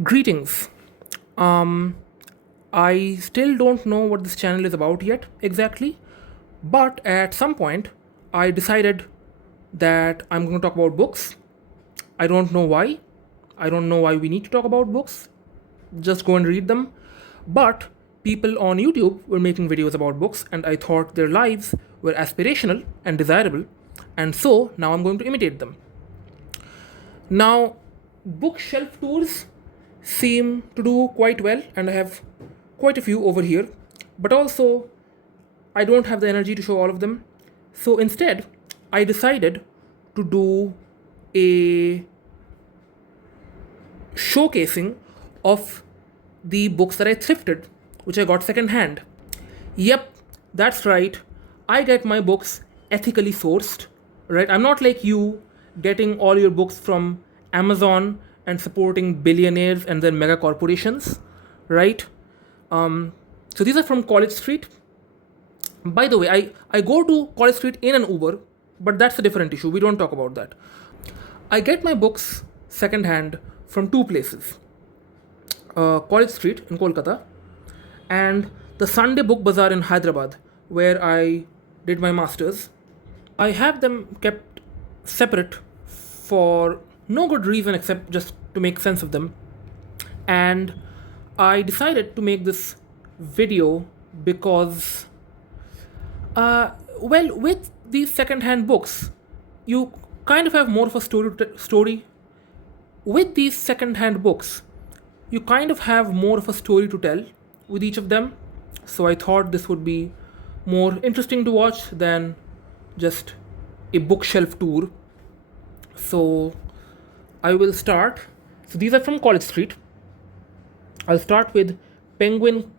Greetings. Um, I still don't know what this channel is about yet exactly, but at some point I decided that I'm going to talk about books. I don't know why. I don't know why we need to talk about books. Just go and read them. But people on YouTube were making videos about books, and I thought their lives were aspirational and desirable, and so now I'm going to imitate them. Now, bookshelf tours seem to do quite well, and I have quite a few over here, but also I don't have the energy to show all of them. So instead, I decided to do a showcasing of the books that I thrifted, which I got second hand. Yep, that's right. I get my books ethically sourced, right? I'm not like you getting all your books from Amazon and supporting billionaires and their mega corporations, right? So these are from College Street. By the way, I go to College Street in an Uber, but that's a different issue. We don't talk about that. I get my books secondhand from two places, College Street in Kolkata and the Sunday Book Bazaar in Hyderabad, where I did my masters. I have them kept separate for no good reason except just to make sense of them. And I decided to make this video because, well, with these second-hand books, you kind of have more of a story. With these second-hand books, you kind of have more of a story to tell with each of them. So I thought this would be more interesting to watch than just a bookshelf tour. So I will start. So these are from College Street. I'll start with Penguin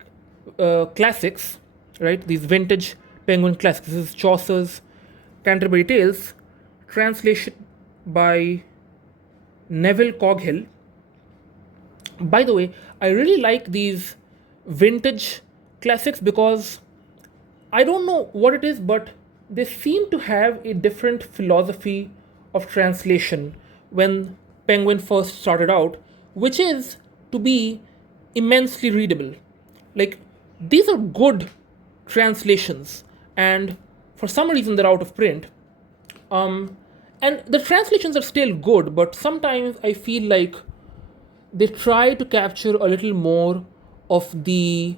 Classics, right? These vintage Penguin Classics. This is Chaucer's Canterbury Tales, translation by Neville Coghill. By the way, I really like these vintage classics because I don't know what it is, but they seem to have a different philosophy of translation when Penguin first started out, which is to be immensely readable. Like, these are good translations, and for some reason they're out of print. And the translations are still good, but sometimes I feel like they try to capture a little more of the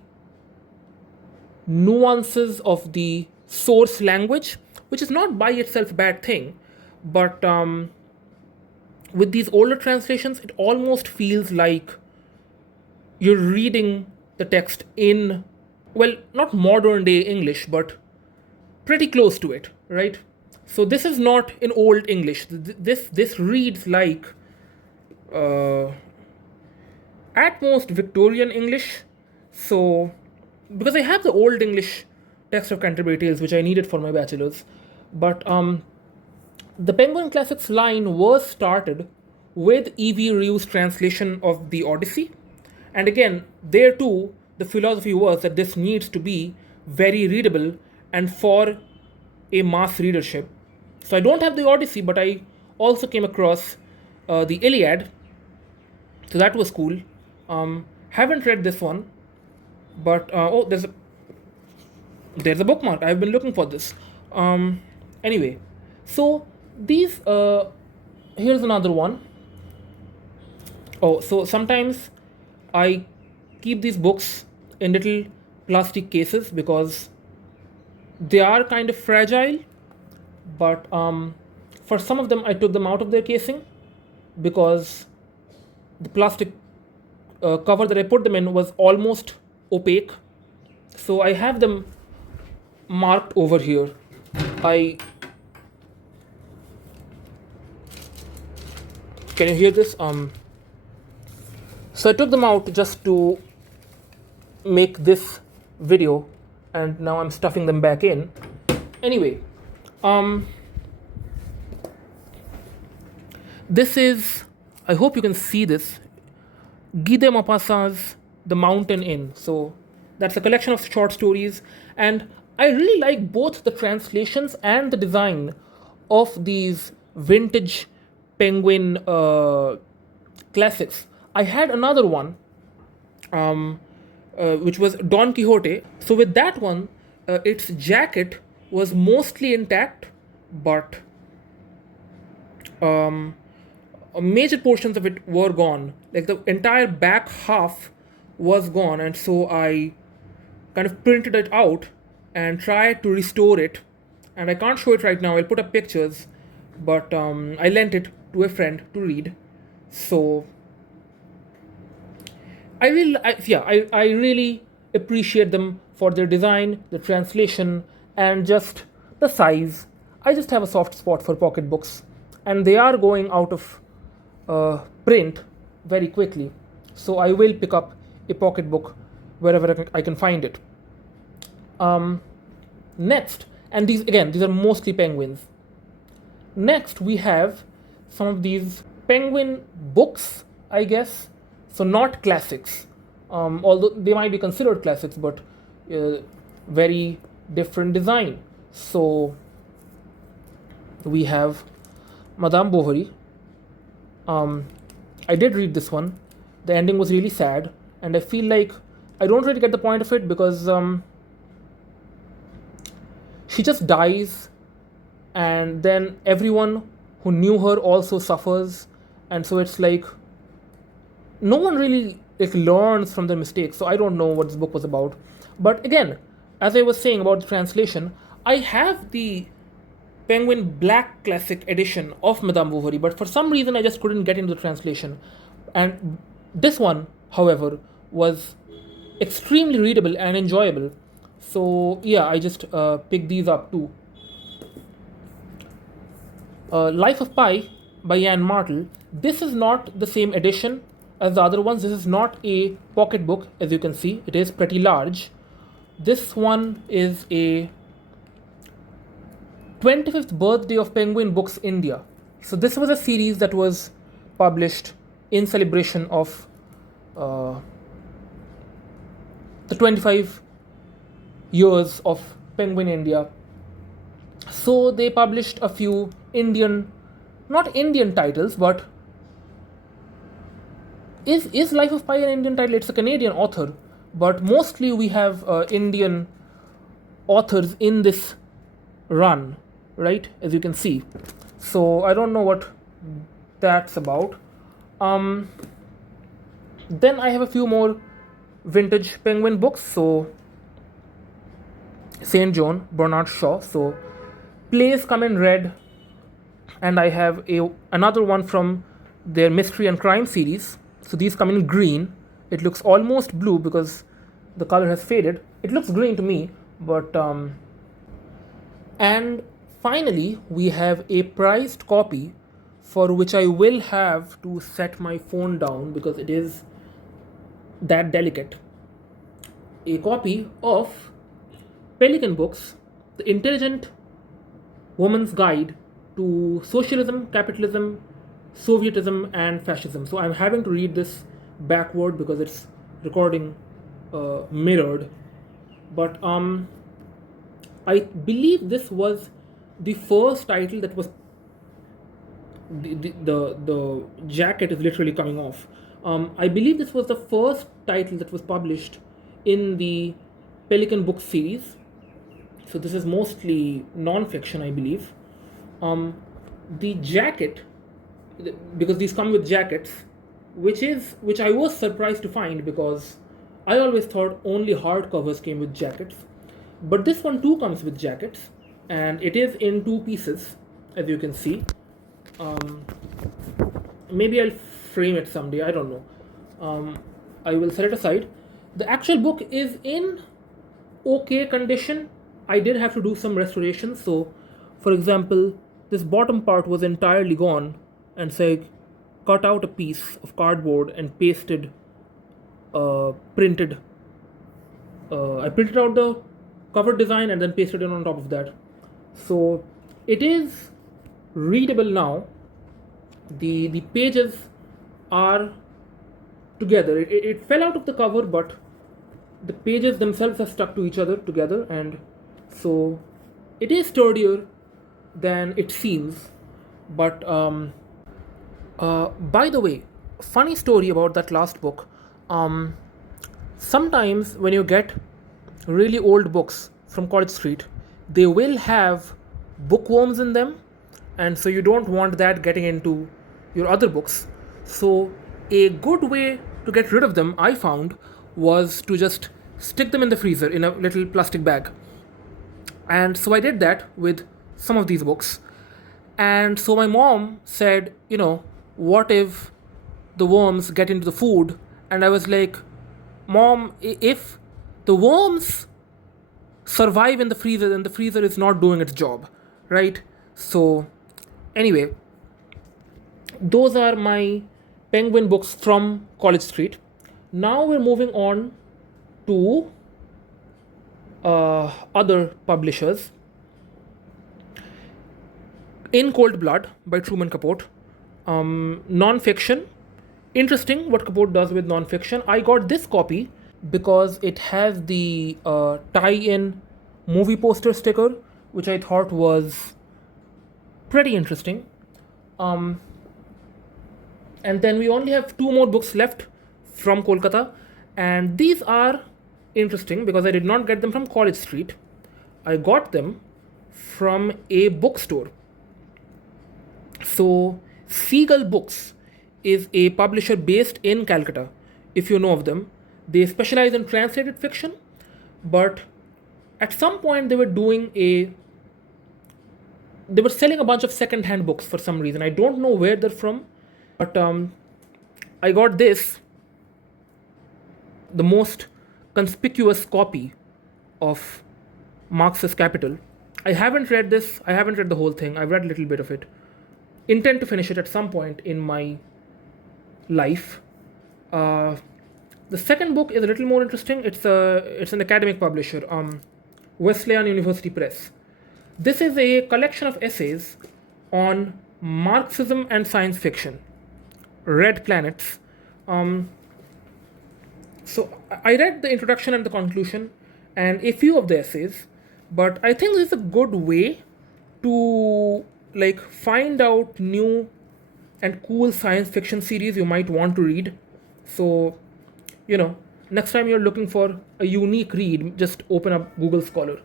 nuances of the source language, which is not by itself a bad thing, but with these older translations, it almost feels like you're reading the text in, well, not modern day English, but pretty close to it, right? So this is not in old English. This reads like uh, at most Victorian English. So, because I have the Old English text of Canterbury Tales, which I needed for my bachelor's, but the Penguin Classics line was started with E.V. Rieu's translation of the Odyssey. And again, there too, the philosophy was that this needs to be very readable and for a mass readership. So I don't have the Odyssey, but I also came across the Iliad. So that was cool. Haven't read this one, but oh, there's a bookmark. I've been looking for this. Anyway, so these here's another one. Oh, so sometimes I keep these books in little plastic cases because they are kind of fragile. But for some of them, I took them out of their casing because the plastic cover that I put them in was almost opaque. So I have them marked over here. I Can you hear this? So I took them out just to make this video, and now I'm stuffing them back in. Anyway, this is, I hope you can see this, Guy de Maupassant's The Mountain Inn. So that's a collection of short stories, and I really like both the translations and the design of these vintage Penguin classics. I had another one, which was Don Quixote. So with that one, its jacket was mostly intact, but major portions of it were gone. Like the entire back half was gone, and so I kind of printed it out and tried to restore it. And I can't show it right now. I'll put up pictures, but I lent it to a friend to read. So I really appreciate them for their design, the translation, and just the size. I just have a soft spot for pocketbooks, and they are going out of print very quickly. So I will pick up a pocketbook wherever I can find it. Next, and these are mostly penguins. Next, we have some of these penguin books, I guess. So, not classics, although they might be considered classics, but very different design. So, we have Madame Bovary. I did read this one. The ending was really sad, and I feel like I don't really get the point of it because she just dies, and then everyone who knew her also suffers, and so it's like no one really like learns from their mistakes. So I don't know what this book was about. But again, as I was saying about the translation, I have the Penguin Black Classic edition of Madame Bovary, but for some reason I just couldn't get into the translation. And this one, however, was extremely readable and enjoyable. So yeah, I just picked these up too. Life of Pi by Anne Martel. This is not the same edition as the other ones. This is not a pocket book, as you can see. It is pretty large. This one is a 25th birthday of Penguin Books India. So this was a series that was published in celebration of the 25 years of Penguin India. So they published a few Indian, not Indian titles, but is Life of Pi an Indian title? It's a Canadian author, but mostly we have Indian authors in this run, right? As you can see. So I don't know what that's about. Then I have a few more vintage Penguin books. So Saint John, Bernard Shaw. So plays come in red, and I have another one from their mystery and crime series. So these come in green. It looks almost blue because the color has faded. It looks green to me, but and finally we have a prized copy for which I will have to set my phone down because it is that delicate. A copy of Pelican Books, The Intelligent Woman's Guide to Socialism, Capitalism, Sovietism, and Fascism. So I'm having to read this backward because it's recording mirrored. But I believe this was the first title that was the jacket is literally coming off. I believe this was the first title that was published in the Pelican Book series. So this is mostly non-fiction, I believe. The jacket, because these come with jackets, which I was surprised to find because I always thought only hardcovers came with jackets, but this one too comes with jackets, and it is in two pieces, as you can see. Maybe I'll frame it someday. I don't know. I will set it aside. The actual book is in okay condition. I did have to do some restoration. So, for example, this bottom part was entirely gone, and so I cut out a piece of cardboard and pasted, printed. I printed out the cover design and then pasted it on top of that. So it is readable now. The pages are together. It fell out of the cover, but the pages themselves are stuck to each other together, and so it is sturdier than it seems. But by the way, funny story about that last book. Um, Sometimes when you get really old books from College Street, they will have bookworms in them, and so you don't want that getting into your other books. So, a good way to get rid of them, I found, was to just stick them in the freezer in a little plastic bag. And so I did that with some of these books. And so my mom said, what if the worms get into the food? And I was like, Mom, if the worms survive in the freezer, then the freezer is not doing its job, right? So, anyway, those are my Penguin books from College Street. Now we're moving on to other publishers. In Cold Blood by Truman Capote. Non-fiction. Interesting what Capote does with non-fiction. I got this copy because it has the tie-in movie poster sticker, which I thought was pretty interesting. Um, and then we only have two more books left from Kolkata, and these are interesting because I did not get them from College Street. I got them from a bookstore. So, Seagull Books is a publisher based in Calcutta, if you know of them. They specialize in translated fiction, but at some point they were selling a bunch of second-hand books for some reason. I don't know where they're from, but I got this, the most conspicuous copy of Marx's Capital. I haven't read this. I haven't read the whole thing. I've read a little bit of it. Intend to finish it at some point in my life. Uh, the second book is a little more interesting. It's an academic publisher, Wesleyan University Press. This is a collection of essays on Marxism and science fiction. Red Planets. Um, so I read the introduction and the conclusion and a few of the essays, but I think this is a good way to like find out new and cool science fiction series you might want to read. So, next time you're looking for a unique read, just open up Google Scholar.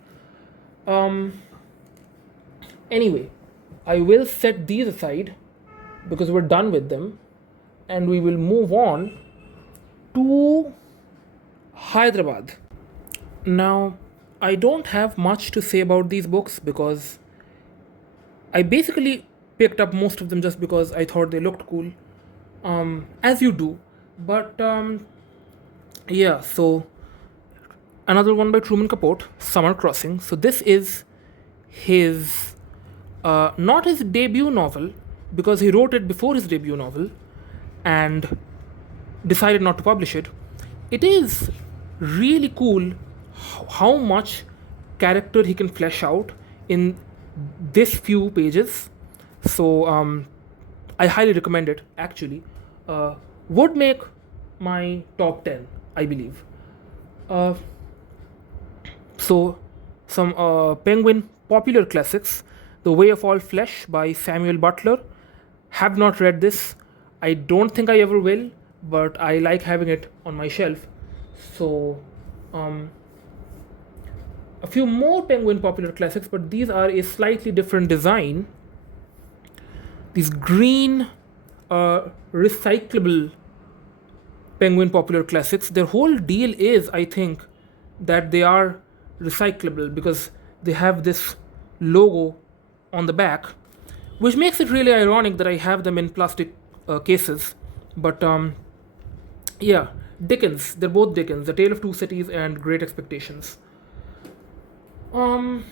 Um, anyway, I will set these aside because we're done with them, and we will move on to Hyderabad. Now, I don't have much to say about these books because I basically picked up most of them just because I thought they looked cool, as you do. But yeah, so another one by Truman Capote, Summer Crossing. So this is his, not his debut novel, because he wrote it before his debut novel and decided not to publish it. It is really cool how much character he can flesh out in this few pages. So I highly recommend it. Actually, would make my top 10, I believe. Uh, so some Penguin popular classics: The Way of All Flesh by Samuel Butler. Have not read this. I don't think I ever will, but I like having it on my shelf. So a few more Penguin popular classics, but these are a slightly different design. These green recyclable Penguin popular classics. Their whole deal is, I think, that they are recyclable because they have this logo on the back, which makes it really ironic that I have them in plastic cases. But yeah, Dickens. They're both Dickens: The Tale of Two Cities and Great Expectations. Um,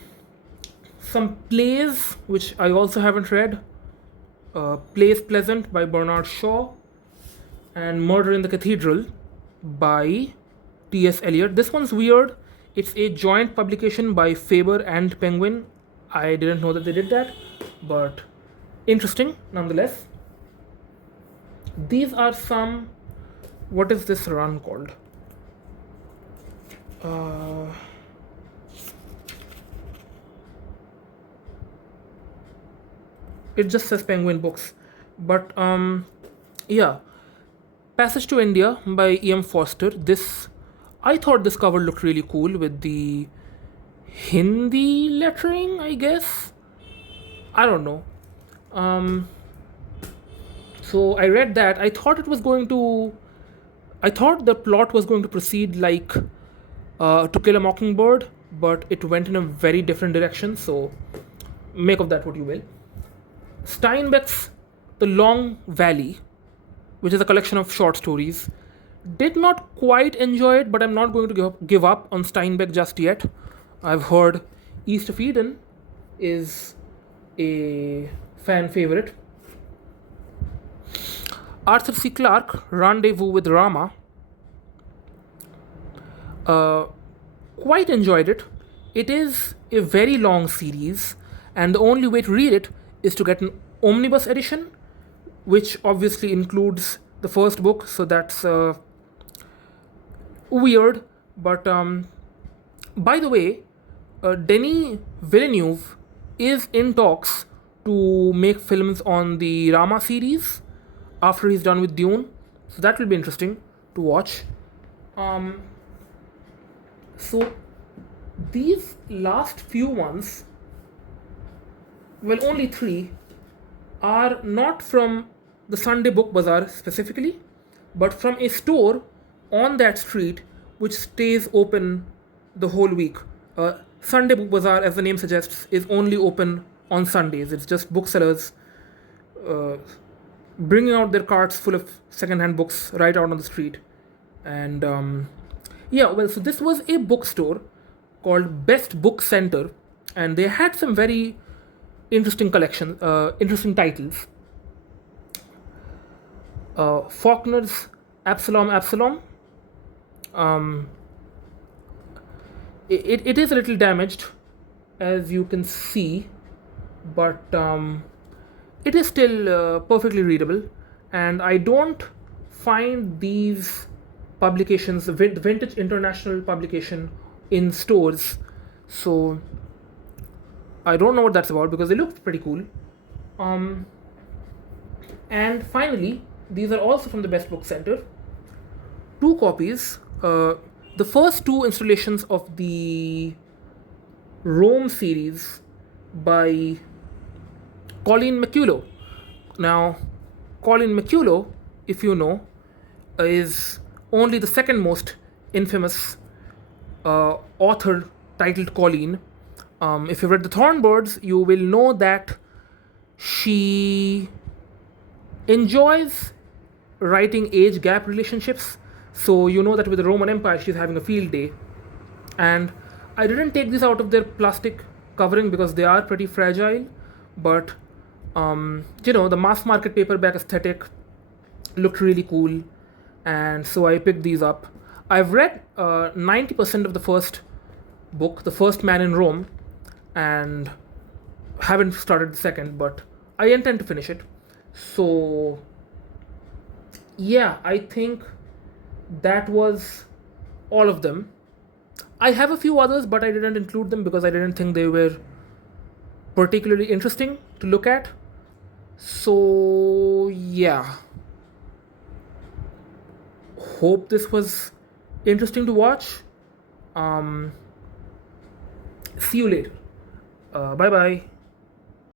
some plays which I also haven't read. Plays Pleasant by Bernard Shaw, and Murder in the Cathedral by T.S. Eliot. This one's weird. It's a joint publication by Faber and Penguin. I didn't know that they did that, but interesting nonetheless. These are some. What is this run called? It just says Penguin Books, but yeah, Passage to India by E.M. Foster. I thought this cover looked really cool with the Hindi lettering, I guess. I don't know. Um, so I read that. I thought the plot was going to proceed like To Kill a Mockingbird, but it went in a very different direction. So make of that what you will. Steinbeck's The Long Valley, which is a collection of short stories, did not quite enjoy it, but I'm not going to give up on Steinbeck just yet. I've heard East of Eden is a fan favorite. Arthur C. Clarke, Rendezvous with Rama, uh, quite enjoyed it. It is a very long series, and the only way to read it is to get an omnibus edition, which obviously includes the first book, so that's weird. But by the way, Denis Villeneuve is in talks to make films on the Rama series after he's done with Dune, so that will be interesting to watch. Um, so these last few ones, well, only three, are not from the Sunday Book Bazaar specifically, but from a store on that street which stays open the whole week. Sunday Book Bazaar, as the name suggests, is only open on Sundays. It's just booksellers uh, bringing out their carts full of secondhand books right out on the street. And yeah, well, so this was a bookstore called Best Book Center, and they had some very interesting collections, interesting titles. Faulkner's Absalom Absalom. Um, it is a little damaged, as you can see, but it is still perfectly readable. And I don't find these publications, the Vintage International publication, in stores. So I don't know what that's about because they look pretty cool. Um, and finally, these are also from the Best Book Center. Two copies. The first two installations of the Rome series by Colleen McCullough. Now, Colleen McCullough, if you know, is only the second most infamous author titled Colleen. If you've read The Thornbirds, you will know that she enjoys writing age gap relationships. So you know that with the Roman Empire, she's having a field day. And I didn't take these out of their plastic covering because they are pretty fragile. But the mass market paperback aesthetic looked really cool, and so I picked these up. I've read 90% of the first book, The First Man in Rome, and haven't started the second, but I intend to finish it. So yeah, I think that was all of them. I have a few others, but I didn't include them because I didn't think they were particularly interesting to look at. So yeah, hope this was interesting to watch. Um, See you later. Bye bye.